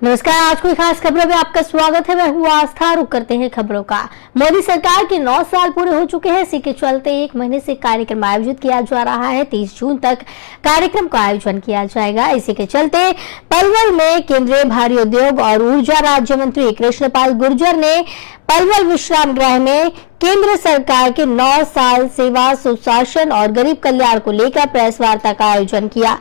नमस्कार, आज कोई खास खबरों में आपका स्वागत है। मैं हूँ आस्था। रुक करते हैं खबरों का। मोदी सरकार के 9 साल पूरे हो चुके हैं। इसी के चलते 1 महीने से कार्यक्रम आयोजित किया जा रहा है। 30 जून तक कार्यक्रम का आयोजन किया जाएगा। इसी के चलते पलवल में केंद्रीय भारी उद्योग और ऊर्जा राज्य मंत्री कृष्णपाल गुर्जर ने पलवल विश्राम गृह में केंद्र सरकार के 9 साल सेवा, सुशासन और गरीब कल्याण को लेकर प्रेस वार्ता का आयोजन किया।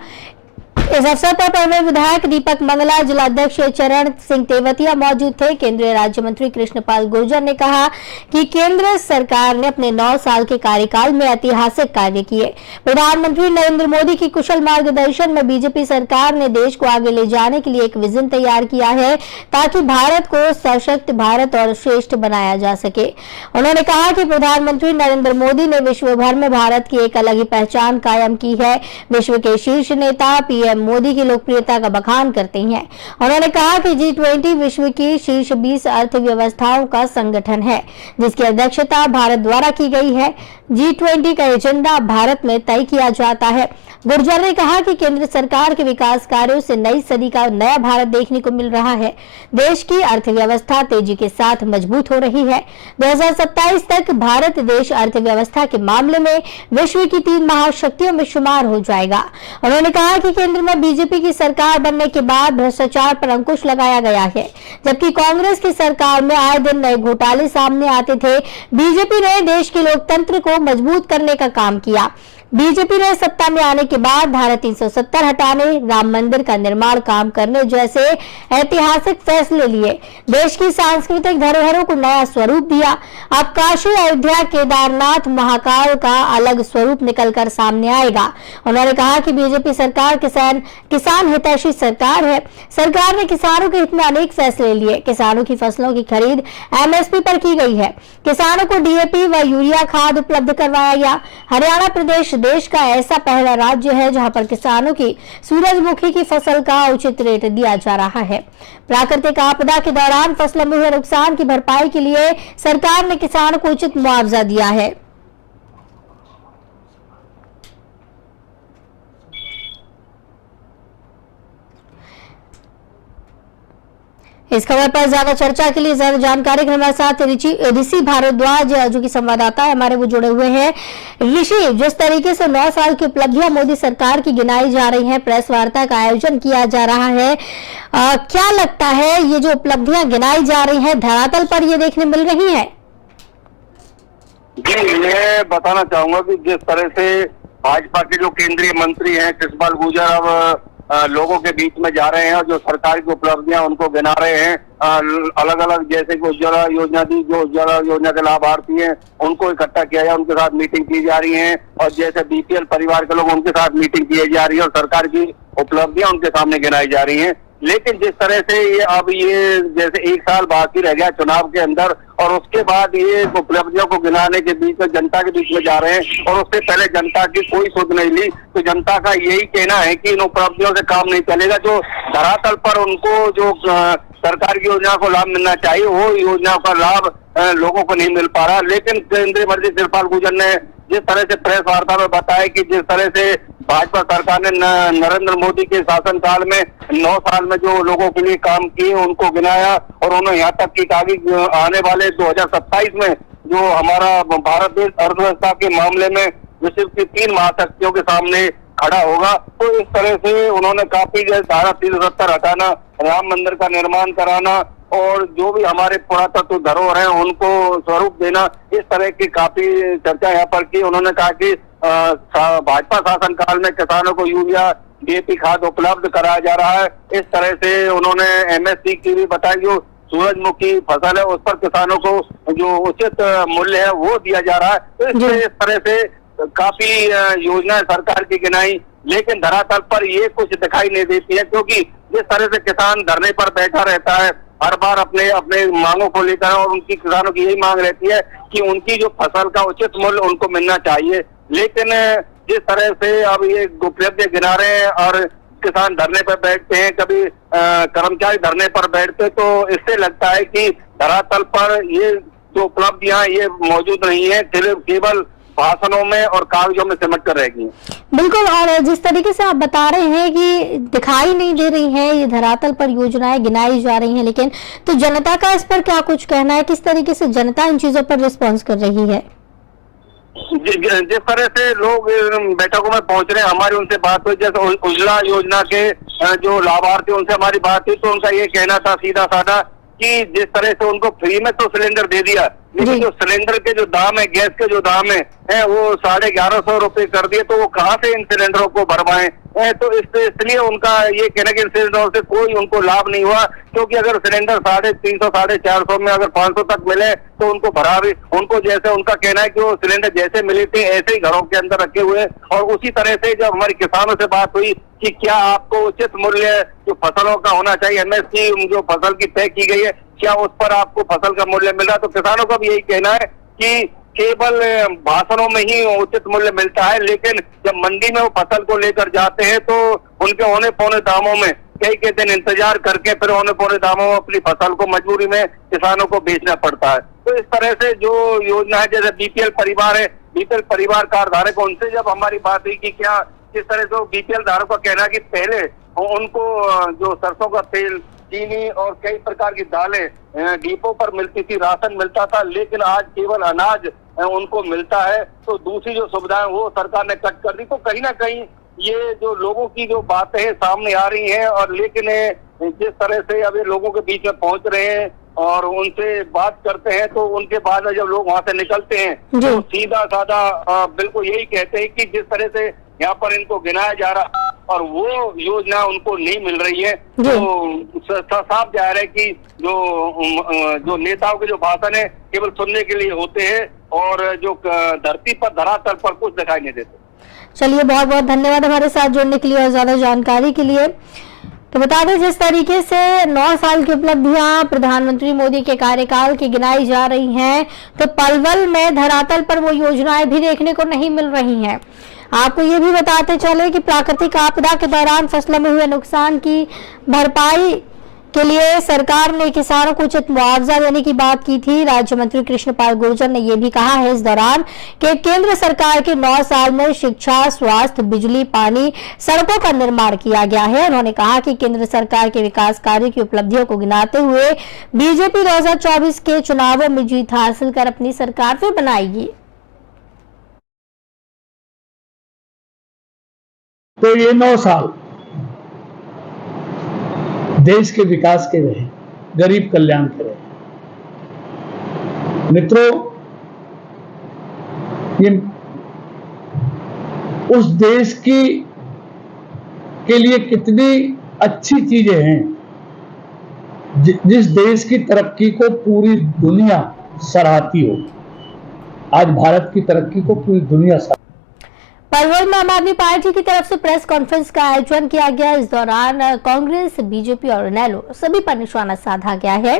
इस अवसर पर पलवल विधायक दीपक मंगला, जिलाध्यक्ष चरण सिंह तेवतिया मौजूद थे। केंद्रीय राज्य मंत्री कृष्णपाल गुर्जर ने कहा कि केंद्र सरकार ने अपने 9 साल के कार्यकाल में ऐतिहासिक कार्य किए। प्रधानमंत्री नरेंद्र मोदी की कुशल मार्गदर्शन में बीजेपी सरकार ने देश को आगे ले जाने के लिए एक विजन तैयार किया है ताकि भारत को सशक्त भारत और श्रेष्ठ बनाया जा सके। उन्होंने कहा कि प्रधानमंत्री नरेंद्र मोदी ने विश्व भर में भारत की एक अलग ही पहचान कायम की है। विश्व के शीर्ष नेता पीएम मोदी की लोकप्रियता का बखान करते हैं। उन्होंने कहा कि G20 विश्व की शीर्ष 20 अर्थव्यवस्थाओं का संगठन है जिसकी अध्यक्षता भारत द्वारा की गई है। G20 का एजेंडा भारत में तय किया जाता है। गुर्जर ने कहा कि केंद्र सरकार के विकास कार्यों से नई सदी का नया भारत देखने को मिल रहा है। देश की अर्थव्यवस्था तेजी के साथ मजबूत हो रही है। 2027 तक भारत देश अर्थव्यवस्था के मामले में विश्व की 3 महाशक्तियों में शुमार हो जाएगा। उन्होंने कहा कि केंद्र में बीजेपी की सरकार बनने के बाद भ्रष्टाचार पर अंकुश लगाया गया है, जबकि कांग्रेस की सरकार में आए दिन नए घोटाले सामने आते थे। बीजेपी ने देश के लोकतंत्र को मजबूत करने का काम किया। बीजेपी ने सत्ता में आने के बाद धारा 370 हटाने, राम मंदिर का निर्माण काम करने जैसे ऐतिहासिक फैसले लिए। देश की सांस्कृतिक धरोहरों को नया स्वरूप दिया। अब काशी, अयोध्या, केदारनाथ, महाकाल का अलग स्वरूप निकलकर सामने आएगा। उन्होंने कहा कि बीजेपी सरकार किसान हितैषी सरकार है। सरकार ने किसानों के हित में अनेक फैसले लिए। किसानों की फसलों की खरीद MSP पर की गई है। किसानों को DAP व यूरिया खाद उपलब्ध करवाया गया। हरियाणा प्रदेश देश का ऐसा पहला राज्य है जहां पर किसानों की सूरजमुखी की फसल का उचित रेट दिया जा रहा है। प्राकृतिक आपदा के दौरान फसलों में हुए नुकसान की भरपाई के लिए सरकार ने किसानों को उचित मुआवजा दिया है। इस खबर पर ज्यादा चर्चा के लिए, ज्यादा जानकारी के हमारे साथ ऋषि भारद्वाज जो कि संवाददाता है हमारे, वो जुड़े हुए हैं। ऋषि, जिस तरीके से 9 साल की उपलब्धियां मोदी सरकार की गिनाई जा रही हैं, प्रेस वार्ता का आयोजन किया जा रहा है, क्या लगता है ये जो उपलब्धियां गिनाई जा रही हैं धरातल पर ये देखने मिल रही है? जी, मैं बताना चाहूंगा कि जिस तरह से भाजपा के जो केंद्रीय मंत्री हैं कृष्णपाल गुर्जर अब लोगों के बीच में जा रहे हैं और जो सरकार की उपलब्धियां उनको गिना रहे हैं। अलग अलग जैसे कि उज्ज्वला योजना दी, जो उज्ज्वला योजना के लाभार्थी हैं उनको इकट्ठा किया जाए, उनके साथ मीटिंग की जा रही है। और जैसे BPL परिवार के लोग, उनके साथ मीटिंग की जा रही है और सरकार की उपलब्धियां उनके सामने गिनाई जा रही है। लेकिन जिस तरह से ये जैसे 1 साल बाकी रह गया चुनाव के अंदर और उसके बाद ये उपलब्धियों को गिनाने के बीच में जनता के बीच में जा रहे हैं और उससे पहले जनता की कोई सुध नहीं ली, तो जनता का यही कहना है कि इन उपलब्धियों से काम नहीं चलेगा। जो धरातल पर उनको जो सरकार की योजना को लाभ मिलना चाहिए वो योजना का लाभ लोगों को नहीं मिल पा रहा। लेकिन केंद्रीय मंत्री कृष्णपाल गुर्जर ने जिस तरह से प्रेस वार्ता में बताया कि जिस तरह से भाजपा सरकार ने नरेंद्र मोदी के शासनकाल में 9 साल में जो लोगों के लिए काम किए उनको गिनाया और उन्होंने यहाँ तक कि आने वाले 2027 में जो हमारा भारत देश अर्थव्यवस्था के मामले में विश्व की 3 महाशक्तियों के सामने खड़ा होगा। तो इस तरह से उन्होंने काफी धारा 370 हटाना, राम मंदिर का निर्माण कराना और जो भी हमारे पुरातत्व धरोहर हैं उनको स्वरूप देना, इस तरह की काफी चर्चा यहाँ पर की। उन्होंने कहा कि भाजपा शासनकाल में किसानों को यूरिया DAP खाद उपलब्ध कराया जा रहा है। इस तरह से उन्होंने MSP की भी बताई, जो सूरजमुखी फसल है उस पर किसानों को जो उचित मूल्य है वो दिया जा रहा है। तो इस तरह से काफी योजनाएं सरकार की गिनाई, लेकिन धरातल पर ये कुछ दिखाई नहीं देती है, क्योंकि जिस तरह से किसान धरने पर बैठा रहता है हर बार अपने अपने मांगों को लेकर, और उनकी किसानों की यही मांग रहती है कि उनकी जो फसल का उचित मूल्य उनको मिलना चाहिए। लेकिन जिस तरह से अब ये उपलब्धि गिना रहे हैं और किसान धरने पर बैठते हैं, कभी कर्मचारी धरने पर बैठते, तो इससे लगता है कि धरातल पर ये जो उपलब्धियां ये मौजूद नहीं है, केवल भाषणों में और कागजों में सिमट कर रहेगी। बिल्कुल, और जिस तरीके से आप बता रहे हैं कि दिखाई नहीं दे रही है ये धरातल पर योजनाएं गिनाई जा रही हैं, लेकिन तो जनता का इस पर क्या कुछ कहना है, किस तरीके से जनता इन चीजों पर रिस्पॉन्स कर रही है? जिस तरह से लोग बैठकों में पहुंच रहे हैं, हमारी उनसे बात हुई, जैसे उज्ज्वला योजना के जो लाभार्थी उनसे हमारी बात हुई, तो उनका ये कहना था सीधा साधा कि जिस तरह से उनको फ्री में तो सिलेंडर दे दिया, लेकिन जो सिलेंडर के जो दाम है, गैस के जो दाम है वो 1150 रुपए कर दिए, तो वो कहाँ से इन सिलेंडरों को भरवाएं? तो इसलिए उनका ये कहना कि इन सिलेंडरों से कोई उनको लाभ नहीं हुआ, क्योंकि अगर सिलेंडर 350 450 में अगर 500 तक मिले तो उनको भरा भी, उनको जैसे उनका कहना है कि वो सिलेंडर जैसे मिले थे ऐसे ही घरों के अंदर रखे हुए। और उसी तरह से जब हमारे किसानों से बात हुई कि क्या आपको उचित मूल्य जो फसलों का होना चाहिए, एमएसपी जो फसल की तय की गई है, क्या उस पर आपको फसल का मूल्य मिल रहा है? तो किसानों का भी यही कहना है कि केवल भाषणों में ही उचित मूल्य मिलता है, लेकिन जब मंडी में वो फसल को लेकर जाते हैं तो उनके औने पौने दामों में कई दिन इंतजार करके फिर औने पौने दामों में अपनी फसल को मजबूरी में किसानों को बेचना पड़ता है। तो इस तरह से जो योजना है, जैसे बीपीएल परिवार है, बीपीएल परिवार कार्ड धारक, उनसे जब हमारी बात हुई कि क्या किस तरह से बीपीएल धारक का कहना है कि पहले उनको जो सरसों का तेल, चीनी और कई प्रकार की दालें डिपो पर मिलती थी, राशन मिलता था, लेकिन आज केवल अनाज उनको मिलता है। तो दूसरी जो सुविधाएं वो सरकार ने कट कर दी। तो कहीं ना कहीं ये जो लोगों की जो बातें हैं सामने आ रही हैं, और लेकिन जिस तरह से अब ये लोगों के बीच में पहुंच रहे हैं और उनसे बात करते हैं, तो उनके बाद में जब लोग वहां से निकलते हैं तो सीधा साधा बिल्कुल यही कहते हैं कि जिस तरह से यहाँ पर इनको गिनाया जा रहा और वो योजना उनको नहीं मिल रही है, तो साफ जाहिर है कि जो नेताओं के जो भाषण है केवल सुनने के लिए होते हैं और जो धरती पर धरातल पर कुछ दिखाई नहीं देते। चलिए, बहुत बहुत धन्यवाद हमारे साथ जुड़ने के लिए और ज्यादा जानकारी के लिए। तो बता दें, जिस तरीके से 9 साल की उपलब्धियां प्रधानमंत्री मोदी के कार्यकाल की गिनाई जा रही हैं, तो पलवल में धरातल पर वो योजनाएं भी देखने को नहीं मिल रही हैं। आपको ये भी बताते चले कि प्राकृतिक आपदा के दौरान फसलों में हुए नुकसान की भरपाई के लिए सरकार ने किसानों को उचित मुआवजा देने की बात की थी। राज्य मंत्री कृष्णपाल गुर्जर ने यह भी कहा है इस दौरान कि केंद्र सरकार के 9 साल में शिक्षा, स्वास्थ्य, बिजली, पानी, सड़कों का निर्माण किया गया है। उन्होंने कहा कि केंद्र सरकार के विकास कार्यों की उपलब्धियों को गिनाते हुए बीजेपी 2024 के चुनावों में जीत हासिल कर अपनी सरकार फिर बनाएगी। तो ये 9 साल देश के विकास के रहे, गरीब कल्याण के रहे। मित्रों, ये उस देश के लिए कितनी अच्छी चीजें हैं, जिस देश की तरक्की को पूरी दुनिया सराहती हो। आज भारत की तरक्की को पूरी दुनिया सराहती। पलवल में आम आदमी पार्टी की तरफ से प्रेस कॉन्फ्रेंस का आयोजन किया गया। इस दौरान कांग्रेस, बीजेपी और इनेलो सभी पर निशाना साधा गया है।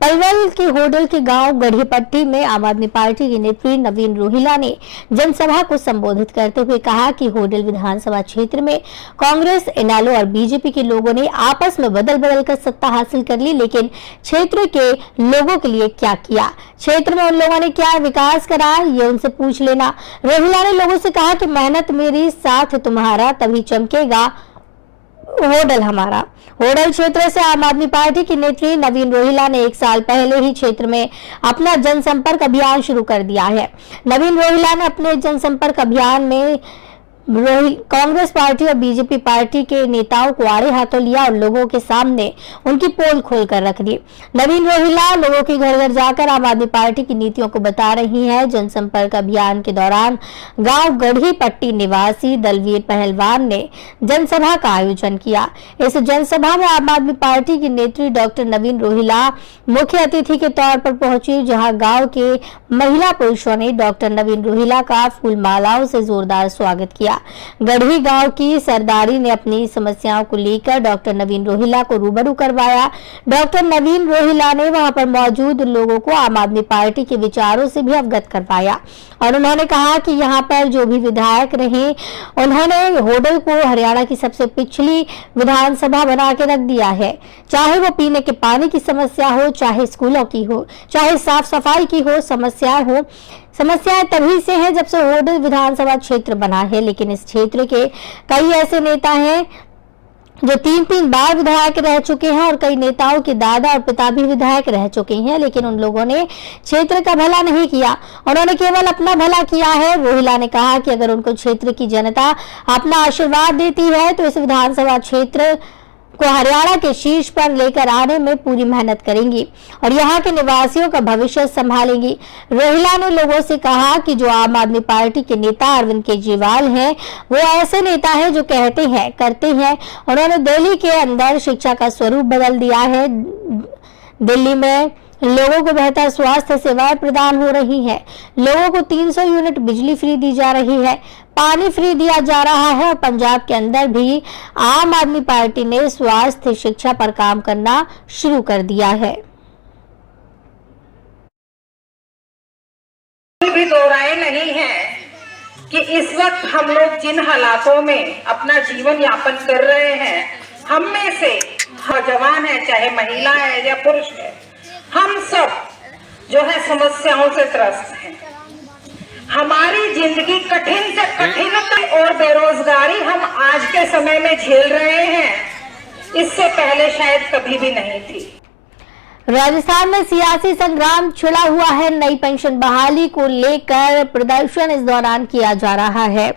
पलवल के होडल के गांव गढ़ीपट्टी में आम आदमी पार्टी के नेत्री नवीन रोहिला ने जनसभा को संबोधित करते हुए कहा कि होडल विधानसभा क्षेत्र में कांग्रेस, इनेलो और बीजेपी के लोगों ने आपस में बदल बदल कर सत्ता हासिल कर ली, लेकिन क्षेत्र के लोगों के लिए क्या किया, क्षेत्र में उन लोगों ने क्या विकास करा, ये उनसे पूछ लेना। रोहिला ने लोगों से कहा कि मेहनत मेरी, साथ तुम्हारा, तभी चमकेगा होडल हमारा। होडल क्षेत्र से आम आदमी पार्टी की नेत्री नवीन रोहिला ने 1 साल पहले ही क्षेत्र में अपना जनसंपर्क अभियान शुरू कर दिया है। नवीन रोहिला ने अपने जनसंपर्क अभियान में कांग्रेस पार्टी और बीजेपी पार्टी के नेताओं को आड़े हाथों लिया और लोगों के सामने उनकी पोल खोल कर रख दी। नवीन रोहिला लोगों के घर घर जाकर आम आदमी पार्टी की नीतियों को बता रही हैं। जनसंपर्क अभियान के दौरान गांव गढ़ीपट्टी निवासी दलवीर पहलवान ने जनसभा का आयोजन किया। इस जनसभा में आम आदमी पार्टी की नेत्री डॉक्टर नवीन रोहिला मुख्य अतिथि के तौर पर पहुंची, जहां गाँव के महिला पुरुषों ने डॉक्टर नवीन रोहिला का फूल मालाओं से जोरदार स्वागत किया। गढ़ी गांव की सरदारी ने अपनी समस्याओं को लेकर डॉक्टर नवीन रोहिला को रूबरू करवाया। डॉक्टर नवीन रोहिला ने वहां पर मौजूद लोगों को आम आदमी पार्टी के विचारों से भी अवगत करवाया और उन्होंने कहा कि यहां पर जो भी विधायक रहे, उन्होंने होडल को हरियाणा की सबसे पिछली विधानसभा बना के रख दिया है। चाहे वो पीने के पानी की समस्या हो, चाहे स्कूलों की हो, चाहे साफ सफाई की हो समस्याएं हो, समस्याएं तभी से है जब से होडल विधानसभा क्षेत्र बना है, लेकिन इस क्षेत्र के कई ऐसे नेता हैं जो 3-3 बार विधायक रह चुके हैं और कई नेताओं के दादा और पिता भी विधायक रह चुके हैं, लेकिन उन लोगों ने क्षेत्र का भला नहीं किया, उन्होंने केवल अपना भला किया है। रोहिला ने कहा कि अगर उनको क्षेत्र की जनता अपना आशीर्वाद देती है तो इस विधानसभा क्षेत्र को हरियाणा के शीर्ष पर लेकर आने में पूरी मेहनत करेंगी और यहाँ के निवासियों का भविष्य संभालेंगी। रोहिला ने लोगों से कहा कि जो आम आदमी पार्टी के नेता अरविंद केजरीवाल हैं, वो ऐसे नेता हैं जो कहते हैं करते हैं। उन्होंने दिल्ली के अंदर शिक्षा का स्वरूप बदल दिया है। दिल्ली में लोगों को बेहतर स्वास्थ्य सेवाएं प्रदान हो रही है, लोगों को 300 यूनिट बिजली फ्री दी जा रही है, पानी फ्री दिया जा रहा है और पंजाब के अंदर भी आम आदमी पार्टी ने स्वास्थ्य शिक्षा पर काम करना शुरू कर दिया है। भी दो राय नहीं है कि इस वक्त हम लोग जिन हालातों में अपना जीवन यापन कर रहे हैं, हम में से जवान है चाहे महिला है या पुरुष है, हम सब जो है समस्याओं से त्रस्त हैं। हमारी जिंदगी कठिन से कठिनतम और बेरोजगारी हम आज के समय में झेल रहे हैं, इससे पहले शायद कभी भी नहीं थी। राजस्थान में सियासी संग्राम छिड़ा हुआ है। नई पेंशन बहाली को लेकर प्रदर्शन इस दौरान किया जा रहा है।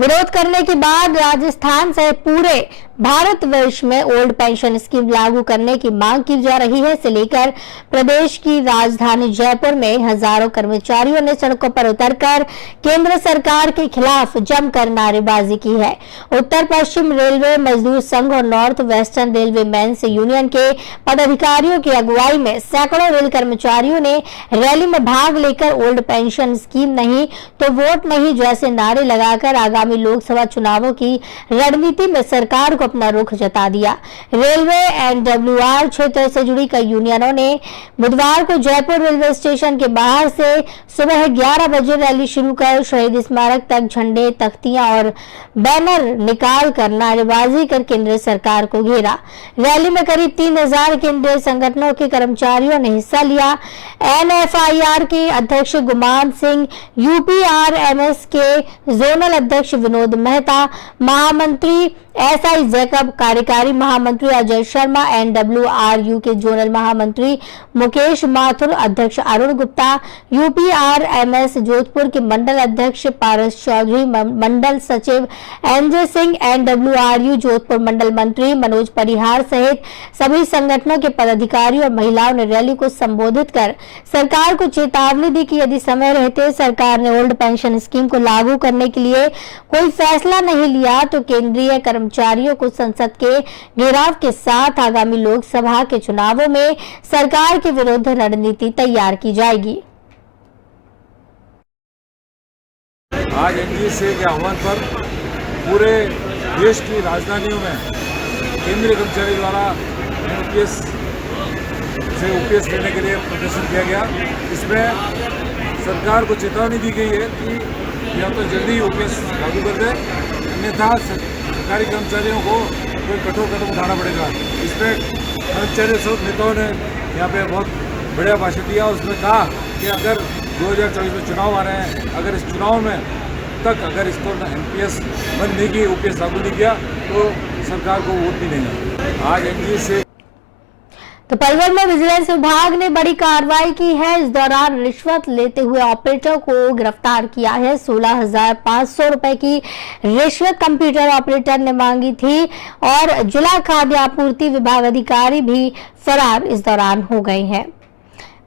विरोध करने के बाद राजस्थान से पूरे भारतवर्ष में ओल्ड पेंशन स्कीम लागू करने की मांग की जा रही है। इसे लेकर प्रदेश की राजधानी जयपुर में हजारों कर्मचारियों ने सड़कों पर उतरकर केंद्र सरकार के खिलाफ जमकर नारेबाजी की है। उत्तर पश्चिम रेलवे मजदूर संघ और north western railway men's union के पदाधिकारियों की अगुवाई में सैकड़ों रेल कर्मचारियों ने रैली में भाग लेकर ओल्ड पेंशन स्कीम नहीं तो वोट नहीं जैसे नारे लगाकर आगामी लोकसभा चुनावों की रणनीति में सरकार को अपना रुख जता दिया। रेलवे एनडब्ल्यूआर क्षेत्र से जुड़ी कई यूनियनों ने बुधवार को जयपुर रेलवे स्टेशन के बाहर से सुबह 11 बजे रैली शुरू कर शहीद स्मारक तक झंडे, तख्तियां और बैनर निकाल कर नारेबाजी कर केंद्र सरकार को घेरा। रैली में करीब 3000 केंद्रीय संगठनों के कर्मचारियों ने हिस्सा लिया। एनएफआईआर के अध्यक्ष गुमान सिंह, यूपीआरएमएस के जोनल अध्यक्ष विनोद मेहता, महामंत्री एसआई जैकब, कार्यकारी महामंत्री अजय शर्मा, एनडब्ल्यूआरयू के जोनल महामंत्री मुकेश माथुर, अध्यक्ष अरुण गुप्ता, यूपीआरएमएस जोधपुर के मंडल अध्यक्ष पारस चौधरी, मंडल सचिव एनजे सिंह, एनडब्ल्यूआरयू जोधपुर मंडल मंत्री मनोज परिहार सहित सभी संगठनों के पदाधिकारी और महिलाओं ने रैली को संबोधित कर सरकार को चेतावनी दी कि यदि समय रहते सरकार ने ओल्ड पेंशन स्कीम को लागू करने के लिए कोई फैसला नहीं लिया तो केंद्रीय कर्मचारियों को संसद के घेराव के साथ आगामी लोकसभा के चुनावों में सरकार के विरुद्ध रणनीति तैयार की जाएगी। आज एनडीए के आह्वान पर पूरे देश की राजधानियों में केंद्रीय कर्मचारी द्वारा एनपीएस से ओपीएस लेने के लिए प्रदर्शन किया गया। इसमें सरकार को चेतावनी दी गई है कि या तो जल्दी ओपीएस लागू कर दे, अन्यथा सरकारी कर्मचारियों को कोई कठोर कदम उठाना पड़ेगा। इसमें कर्मचारी सब नेताओं ने यहाँ पे बहुत बढ़िया भाषण दिया। उसमें कहा कि अगर 2024 में चुनाव आ रहे हैं, अगर इस चुनाव में तक अगर इसको एनपीएस बंद नहीं की, ओपीएस लागू नहीं किया तो सरकार को वोट भी नहीं देगा। आज एनडीए से तो पलवल में विजिलेंस विभाग ने बड़ी कार्रवाई की है। इस दौरान रिश्वत लेते हुए ऑपरेटर को गिरफ्तार किया है। 16,500 रुपए की रिश्वत कंप्यूटर ऑपरेटर ने मांगी थी और जिला खाद्य आपूर्ति विभाग अधिकारी भी फरार इस दौरान हो गए हैं।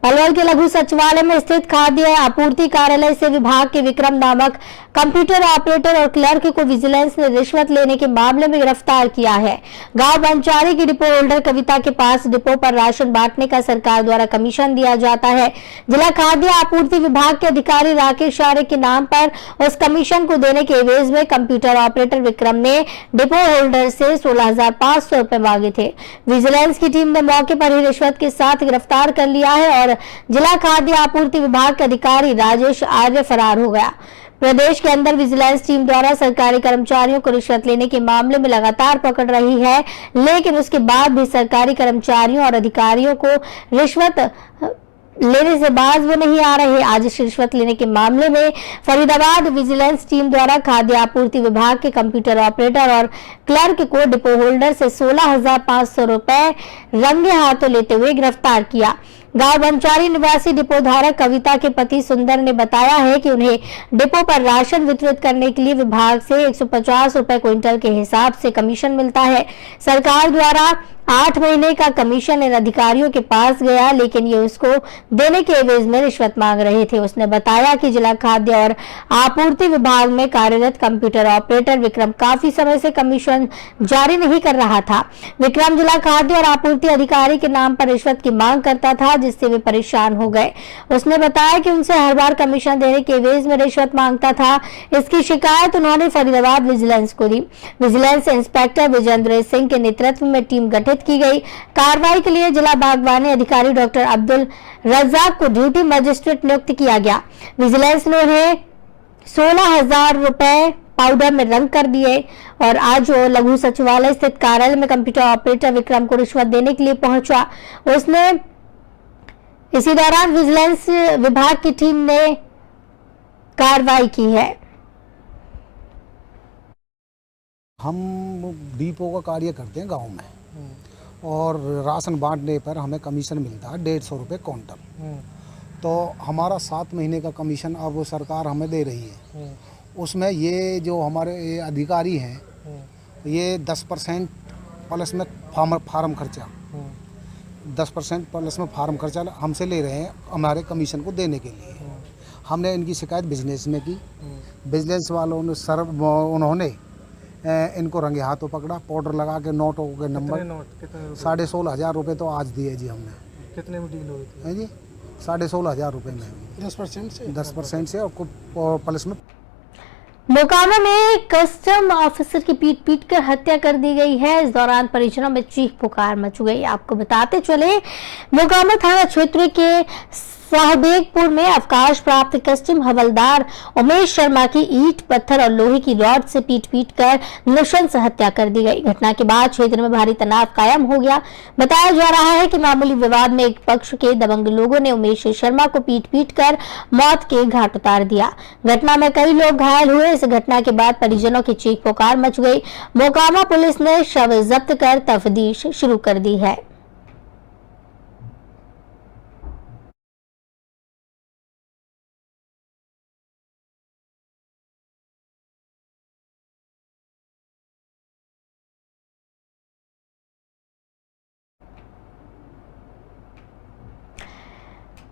पलवल के लघु सचिवालय में स्थित खाद्य आपूर्ति कार्यालय से विभाग के विक्रम नामक कंप्यूटर ऑपरेटर और क्लर्क को विजिलेंस ने रिश्वत लेने के मामले में गिरफ्तार किया है। गांव पंचारी की डिपो होल्डर कविता के पास डिपो पर राशन बांटने का सरकार द्वारा कमीशन दिया जाता है। जिला खाद्य आपूर्ति विभाग के अधिकारी राकेश आर्य के नाम पर उस कमीशन को देने के एवज में कंप्यूटर ऑपरेटर विक्रम ने डिपो होल्डर से 16,500 रुपए मांगे थे। विजिलेंस की टीम ने मौके पर ही रिश्वत के साथ गिरफ्तार कर लिया है और जिला खाद्य आपूर्ति विभाग के अधिकारी राजेश आर्य फरार हो गया। प्रदेश के अंदर विजिलेंस टीम द्वारा सरकारी कर्मचारियों को रिश्वत लेने के मामले में लगातार पकड़ रही है, लेकिन उसके बाद भी सरकारी कर्मचारियों और अधिकारियों को रिश्वत लेने से बाज वो नहीं आ रहे। आज इस रिश्वत लेने के मामले में फरीदाबाद विजिलेंस टीम द्वारा खाद्य आपूर्ति विभाग के कंप्यूटर ऑपरेटर और क्लर्क को डिपो होल्डर से 16,500 रुपए रंगे हाथों लेते हुए गिरफ्तार किया। गांव बनचारी निवासी डिपो धारक कविता के पति सुंदर ने बताया है कि उन्हें डिपो पर राशन वितरित करने के लिए विभाग से 150 रुपए क्विंटल के हिसाब से कमीशन मिलता है। सरकार द्वारा 8 महीने का कमीशन इन अधिकारियों के पास गया, लेकिन ये उसको देने के एवज में रिश्वत मांग रहे थे। उसने बताया कि जिला खाद्य और आपूर्ति विभाग में कार्यरत कंप्यूटर ऑपरेटर विक्रम काफी समय से कमीशन जारी नहीं कर रहा था। विक्रम जिला खाद्य और आपूर्ति अधिकारी के नाम पर रिश्वत की मांग करता था, जिससे वे परेशान हो गए। उसने बताया कि उनसे हर बार कमीशन देने के एवज में रिश्वत मांगता था। इसकी शिकायत उन्होंने फरीदाबाद विजिलेंस को दी। विजिलेंस इंस्पेक्टर विजेंद्र सिंह के नेतृत्व में टीम गठित की गई। कार्रवाई के लिए जिला बागवानी अधिकारी डॉक्टर अब्दुल रज्जाक को ड्यूटी मजिस्ट्रेट नियुक्त किया गया। विजिलेंस ने उन्हें 16,000 रुपए पाउडर में रंग कर दिए और आज वो लघु सचिवालय स्थित कार्यालय में कंप्यूटर ऑपरेटर विक्रम को रिश्वत देने के लिए पहुंचा। उसने इसी दौरान विजिलेंस विभाग की टीम ने कार्रवाई की है। हम डिपो का कार्य करते हैं गांव में और राशन बांटने पर हमें कमीशन मिलता है 150 रुपये क्विंटल। तो हमारा 7 महीने का कमीशन अब सरकार हमें दे रही है। उसमें ये जो हमारे अधिकारी हैं ये 10% प्लस में फार्म खर्चा 10% प्लस में फार्म खर्चा हमसे ले रहे हैं हमारे कमीशन को देने के लिए। हमने इनकी शिकायत बिजनेस में की। बिजनेस वालों ने उन्होंने इनको रंगे हाथों पकड़ा, पाउडर लगा के नोटों के नंबर 16,500 रुपये तो आज दिए जी हमने। कितने में डील हुई थी? है जी 16,500 रुपये में 10% से और प्लस में। मोकामा में कस्टम ऑफिसर की पीट कर हत्या कर दी गई है। इस दौरान परिजनों में चीख पुकार मच गई। आपको बताते चले मोकामा थाना क्षेत्र के साहबेगपुर में अवकाश प्राप्त कस्टम हवलदार उमेश शर्मा की ईंट पत्थर और लोहे की रॉड से पीट कर नृशंस हत्या कर दी गई। घटना के बाद क्षेत्र में भारी तनाव कायम हो गया। बताया जा रहा है कि मामूली विवाद में एक पक्ष के दबंग लोगों ने उमेश शर्मा को पीट कर मौत के घाट उतार दिया। घटना में कई लोग घायल हुए। इस घटना के बाद परिजनों की चीख पुकार मच गई। मोकामा पुलिस ने शव जब्त कर तफ्तीश शुरू कर दी है।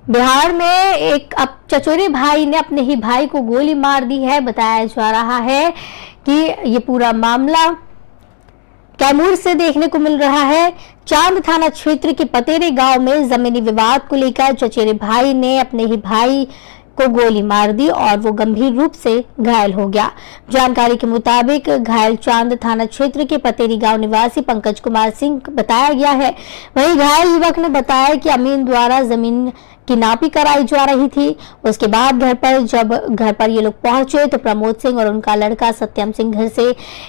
बिहार में एक चचेरे भाई ने अपने ही भाई को गोली मार दी है। बताया जा रहा है कि ये पूरा मामला कैमूर से देखने को मिल रहा है। चांद थाना क्षेत्र के पतेरे गांव में जमीनी विवाद को लेकर चचेरे भाई ने अपने ही भाई को गोली मार दी और वो गंभीर रूप से घायल हो गया। जानकारी के मुताबिक घायल चांद थाना क्षेत्र के पतेरी गांव निवासी पंकज कुमार सिंह बताया गया है। वहीं घायल युवक ने बताया कि अमीन द्वारा जमीन की नापी कराई जा रही थी। उसके बाद जब घर पर ये लोग पहुंचे तो प्रमोद सिंह और उनका लड़का सत्यम सिंह घर से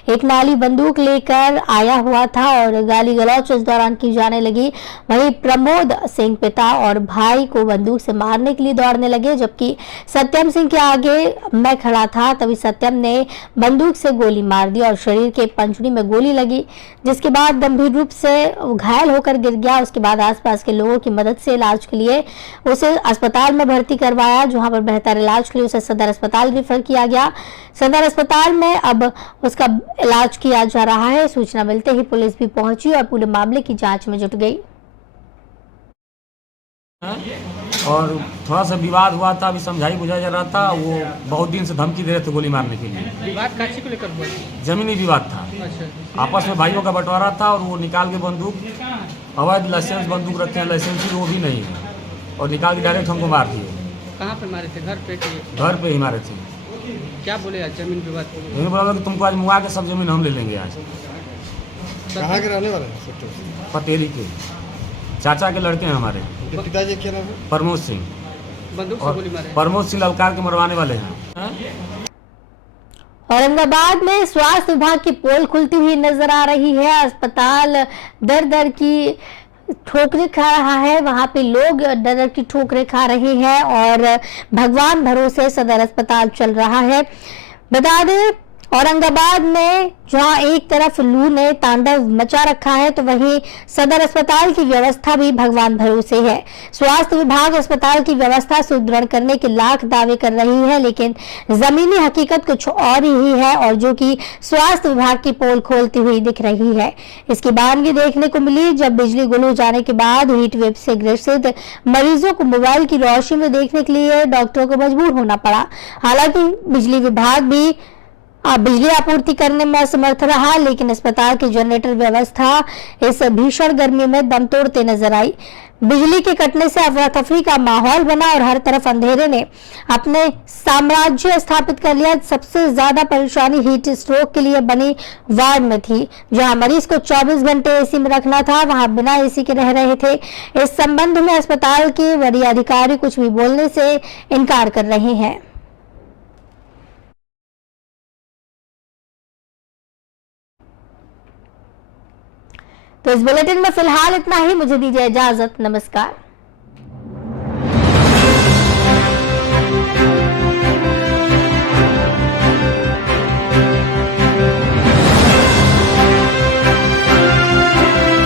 एक नाली बंदूक लेकर आया हुआ था और गाली गलौच इस दौरान की जाने लगी। वहीं प्रमोद सिंह पिता और भाई को बंदूक से मारने के लिए दौड़ने लगे, जबकि सत्यम सिंह के आगे मैं खड़ा था। तभी सत्यम ने बंदूक से गोली मार दी और शरीर के पंचड़ी में गोली लगी, जिसके बाद गंभीर रूप से घायल होकर गिर गया। उसके बाद आसपास के लोगों की मदद से इलाज के लिए उसे अस्पताल में भर्ती करवाया, जहां पर बेहतर इलाज के लिए उसे सदर अस्पताल रेफर किया गया। सदर अस्पताल में अब उसका इलाज किया जा रहा है। सूचना मिलते ही पुलिस भी पहुंची और पूरे मामले की जांच में जुट गई। और थोड़ा सा विवाद हुआ था, अभी समझाई बुझाई जा रहा था। वो बहुत दिन से धमकी दे रहे थे गोली मारने के लिए। विवाद काची को लेकर हुआ? जमीनी विवाद था। अच्छा। आपस में भाइयों का बंटवारा था और वो निकाल के बंदूक, अवैध लाइसेंस बंदूक रखते हैं, लाइसेंस वो भी नहीं है, और निकाल के डायरेक्ट हमको मार दिए। कहाँ पे मारे थे? घर पे? घर पे ही मारे थे। क्या बोले आज जमीन विवाद? यही बोला कि तुमको आज मुआ के सब जमीन हम ले लेंगे। आज कहाँ के रहने वाले हैं? पतेरी के चाचा के लड़के हैं हमारे। पिताजी क्या नाम है? प्रमोद सिंह। बंदूक से गोली मारे? प्रमोद सिंह ललकार के मरवाने वाले हैं। औरंगाबाद में स्वास्थ्य विभाग की पोल खुलती हुई नजर आ रही है। अस्पताल दर दर की ठोकरें खा रहा है, वहां पे लोग डर की ठोकरें खा रहे हैं और भगवान भरोसे सदर अस्पताल चल रहा है। बता दें औरंगाबाद में जहां एक तरफ लू ने तांडव मचा रखा है तो वहीं सदर अस्पताल की व्यवस्था भी भगवान भरोसे है। स्वास्थ्य विभाग अस्पताल की व्यवस्था सुदृढ़ करने के लाख दावे कर रही है, लेकिन जमीनी हकीकत कुछ और ही है और जो कि स्वास्थ्य विभाग की पोल खोलती हुई दिख रही है। इसकी बानगी देखने को मिली जब बिजली गुल हो जाने के बाद हीट वेव से ग्रसित मरीजों को मोबाइल की रोशनी में देखने के लिए डॉक्टरों को मजबूर होना पड़ा। हालांकि बिजली विभाग भी बिजली आपूर्ति करने में असमर्थ रहा, लेकिन अस्पताल की जनरेटर व्यवस्था इस भीषण गर्मी में दम तोड़ते नजर आई। बिजली के कटने से अफरा तफरी का माहौल बना और हर तरफ अंधेरे ने अपने साम्राज्य स्थापित कर लिया। सबसे ज्यादा परेशानी हीट स्ट्रोक के लिए बनी वार्ड में थी, जहां मरीज को 24 घंटे एसी में रखना था, वहां बिना एसी के रह रहे थे। इस संबंध में अस्पताल के वरीय अधिकारी कुछ भी बोलने से इनकार कर रहे हैं। तो इस बुलेटिन में फिलहाल इतना ही। मुझे दीजिए इजाजत। नमस्कार।